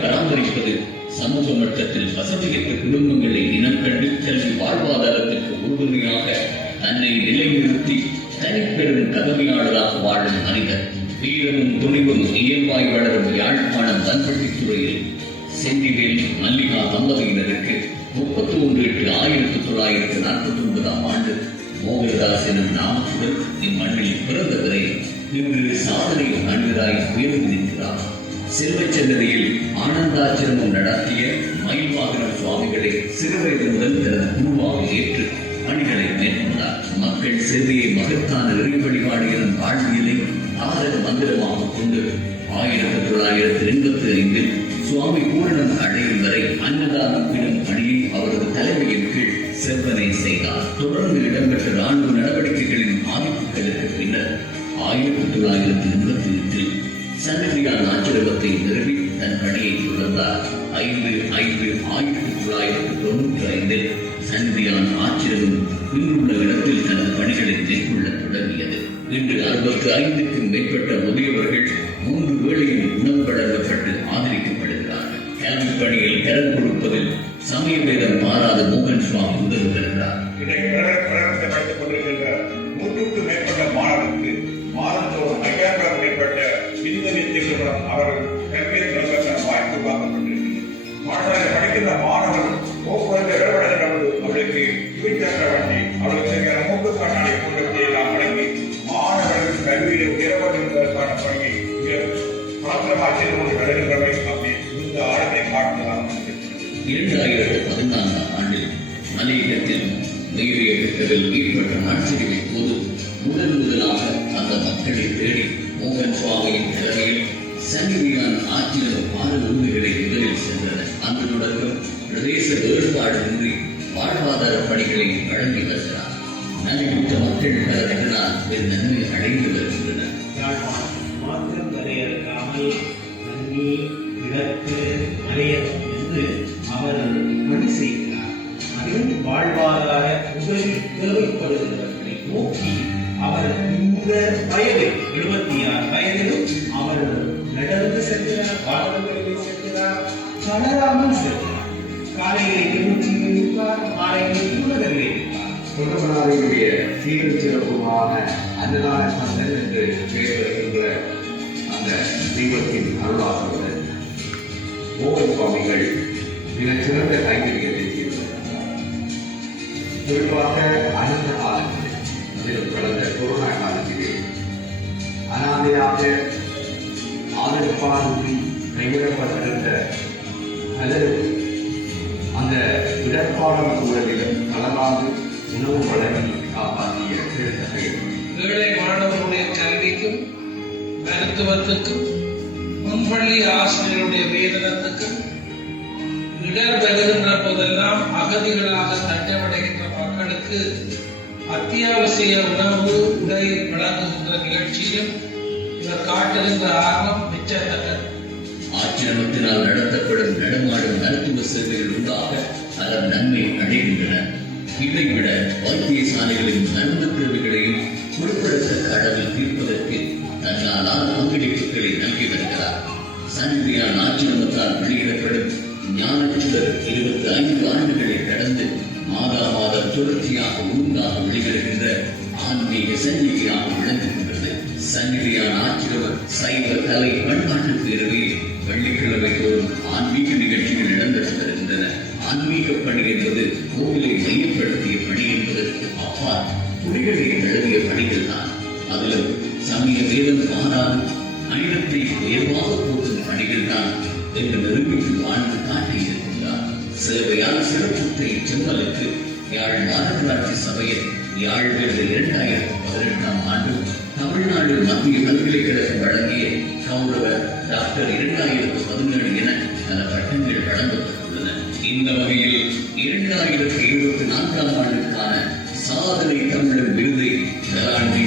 பராமரிப்பது சமூக மட்டத்தில் வசதியற்ற குடும்பங்களை இனம் கண்டு கல்வி வாழ்வாதாரத்திற்கு உறுதுணையாக தன்னை நிலைநிறுத்தி தனிப்பெரும் கடமையாளராக வாழும் மனிதர். வீரமும் துணிவும் இயல்பாய் வளரும் யாழ்ப்பாணம் வன்பட்டித்துறையில் செந்திவேல் மல்லிகா தம்பதியினருக்கு முப்பத்தி ஒன்று எட்டு ஆயிரத்தி தொள்ளாயிரத்தி நாற்பத்தி ஒன்பதாம் ஆண்டு மோகனதாஸ் எனும் நாமத்துடன் இம்மண்ணில் பிறந்தவரை இன்று சாதனை மனிதராய் உயர்ந்து நிற்கிறார். செல்வச்சந்ததியில் ஆனந்தாச்சிரமம் நடத்திய மயில்வாகனம் சுவாமிகளை சிறுவயது முதல் தனது குருவாக ஏற்று பணிகளை மேற்கொண்டார். மக்கள் சேவையை மகத்தான நெறி வழிபாடு வாழ்வியலை தாரக மந்திரமாக கொண்டு ஆயிரத்தி தொள்ளாயிரத்தி எண்பத்தி ஐந்தில் சுவாமி பூரணம் அடையும் வரை அன்னதானம் எனும் பணியை அவரது தலைமையின் கீழ் செவ்வனை செய்தார். தொடர்ந்து இடம்பெற்ற ராணுவ நடவடிக்கைகளின் பாதிப்புகளுக்கு பின்னர் ஆயிரத்தி தொள்ளாயிரத்தி எண்பத்தி சன்னதியால் சன்னதியான் நிறுவி தன் பணியை தொடர்ந்தார் ஐந்து ஐந்து ஆயிரத்தி தொள்ளாயிரத்தி தொண்ணூற்றி ஐந்தில் சன்னதியால் ஆச்சரியம் இன்றுள்ள இடத்தில் தனது பணிகளை மேற்கொள்ள தொடங்கியது. இன்று அறுபத்தி ஐந்துக்கும் மேற்பட்ட முதியவர்கள் மூன்று வேளையும் உணவு வழங்கப்பட்டு ஆதரிக்கப்படுகிறார்கள். கல்வி பணியில் கரம் கொடுப்பதில் சமய வேதம் மாறாத மோகன் சுவாமி உதவுகிறார் பலத்தரமாக செய்து கொண்டு வருகின்றவை அப்படி இந்த ஆழத்தை காட்டுவதாக இரண்டாயிரத்து பதினான்காம் ஆண்டில் மலையகத்தில் நெய்வேலியில் ஏற்பட்ட ஆட்சியை போது முதன் முதலாக அந்த மக்களை தேடி மோகன் சுவாமியின் தலைமையில் சன்னிதியான் ஆற்றினர் ஆறு உண்மைகளை முதலில் சென்றனர் அன்று தொடக்கம் பிரதேச வேறுபாடின்றி வாழ்வாதார பணிகளை வழங்கி வருகிறார் நலிவுற்ற மக்கள் பலரினால் பெரும் நன்மை அடைந்து வருகின்றனர். மாத்திரம் வரையறுக்காமல் தண்ணி கிழக்கு மலையகம் என்று அவர் பணி செய்கிறார். அதில் வாழ்வாதார உதவி தேவைப்படுகிறவர்களை நோக்கி அவர் இந்த வயதில் எழுபத்தி ஆறு வயதிலும் அவர் நடந்து செல்கிறார் வாகனங்களிலே செல்கிறார் தளராமல் செல்கிறார். காலையிலே எழுச்சியில் இருப்பார் மாலையிலே தூணரிலே இருப்பார் தொண்டமனாரினுடைய சீரும் சிறப்புமான அன்னதான சந்தன் என்று பெயர் வருகின்ற அந்த தெய்வத்தின் அருளாக மோகன் சுவாமிகள் மிகச் சிறந்த கைங்கரியத்தை செய்திருக்கிறார் குறிப்பாக அனந்த காலத்தில் அதில் கடந்த கொரோனா காலத்திலே அனாதையாக ஆதரப்பானி கைவிடப்பட்டிருந்த அல்லது அந்த இடர்பாடம் சூழலிலும் தளராது உணவு வழங்கி காப்பாற்றிய பெருந்தகையில் ஏழை மாணவர்களுடைய கல்விக்கும் மருத்துவத்துக்கும் முன்பள்ளி ஆசிரியருடைய வேதனத்துக்கும் இடர் பெறுகின்ற போதெல்லாம் அகதிகளாக தஞ்சமடைகின்ற மக்களுக்கு அத்தியாவசிய உணவு உடை வழங்குகின்ற நிகழ்ச்சியும் இவர் காட்டுகின்ற ஆர்வம் நிச்சயத்தக்கது ஆச்சிரமத்தினால் நடத்தப்படும் நடமாடும் மருத்துவ சேவைகள் உண்டாக பலர் நன்மை அடைகின்றன இதைவிட வைத்தியசாலைகளின் மருந்து தேவைகளையும் குறிப்பிடத்தக்க அளவில் தீர்ப்பதற்கு தன்னாலான பங்களிப்புகளை நல்கி வருகிறார். சன்னிதியான் ஆச்சிரமத்தால் வெளியிடப்படும் ஞானச்சுடர் இருபத்தி ஐந்து ஆண்டுகளை கடந்து மாதா மாதம் தொடர்ச்சியாக ஒழுங்காக வெளிவருகின்ற ஆன்மீக சந்நிதியாக விளங்குகின்றது. சந்நிதியான ஆச்சிரம சைவ கலை பண்பாட்டு பேரவையில் வெள்ளிக்கிழமை தோறும் ஆன்மீக நிகழ்ச்சிகள் இடம்பெற்றிருக்கின்றன ஆன்மீக பணி என்பது கோவிலை மையப்படுத்திய பணி என்பதற்கு அப்பால் குடிகளை தழுவிய பணிகள் தான். அதிலும் சமய வேதம் மாறாது மனிதத்தை உயர்வாக போற்றும் பணிகள் தான் என்று நிரூபித்து வாழ்ந்து காட்டியிருக்கிறார். சேவையான சிறப்புத்தை செம்மலுக்கு யாழ் மாநகராட்சி சபையில் யாழ் இரண்டாயிரத்தி பதினெட்டாம் ஆண்டு தமிழ்நாடு மத்திய பல்கலைக்கழகம் வழங்கிய கௌரவ டாக்டர் இரண்டாயிரத்து பதினேழு என பல பட்டங்கள் வழங்கப்பட்டுள்ளன. இந்த வகையில் இரண்டாயிரத்தி இருபத்தி நான்காம் ஆண்டுக்கான சாதனை தமிழர் விருதை தலாண்டி